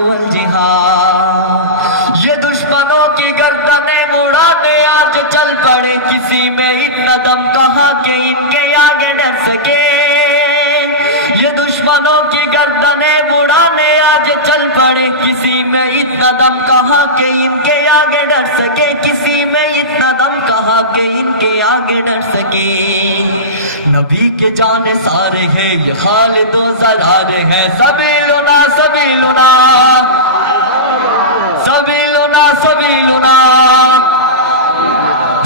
वल जिहाद। ये दुश्मनों की गर्दनें मुड़ाने आज चल पड़े, किसी में इतना दम कहाँ के इनके आगे डर सके। ये दुश्मनों की गर्दनें मुड़ाने आज चल पड़े, किसी में इतना दम कहाँ के इनके आगे डर सके। किसी में इतना दम कहाँ के इनके आगे डर सके। नबी के जाने सारे हैं ये खालिद व ज़रार है। सबीलुना सबीलुना सबीलुना सबीलुना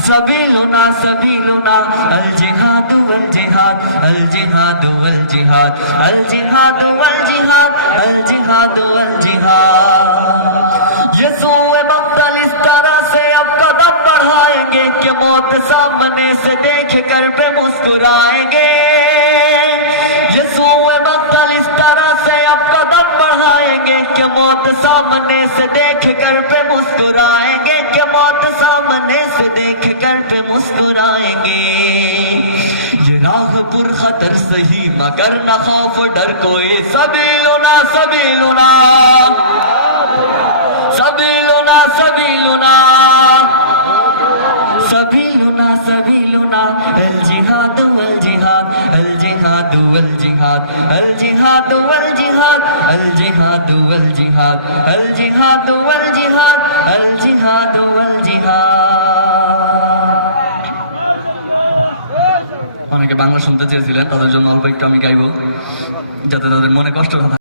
सबीलुना सबीलुना अल जिहाद वल जिहाद अल जिहाद वल जिहाद अल जिहाद वल जिहाद अल जिहाद वल जिहाद। ये सूए मक्तल इस तरह से अब कदम बढ़ाएंगे कि मौत सामने से देख कर पे मुस्कुराएंगे। ये सूए मक्तल इस तरह से अब कदम बढ़ाएंगे कि मौत सामने से देख कर पे मुस्कुराएंगे। कि मौत सामने से देख कर पे मुस्कुराएंगे। ये राह पुर खतर सही मगर न खौफ डर कोई। सबीलुना सबीलुना सबीलुना सबीलुना सबीलुना सबीलुना अल जिहाद वल जिहाद अल जिहाद वल जिहाद अल जिहाद वल जिहाद अल जिहाद वल जिहाद अल जिहाद वल जिहाद अल जिहाद वल जिहाद। অনেকে বাংলা শুনতে চেয়েছিলেন, তাদের জন্য অল্প একটু আমি গাইবো যাতে তাদের মনে কষ্ট না থাকে।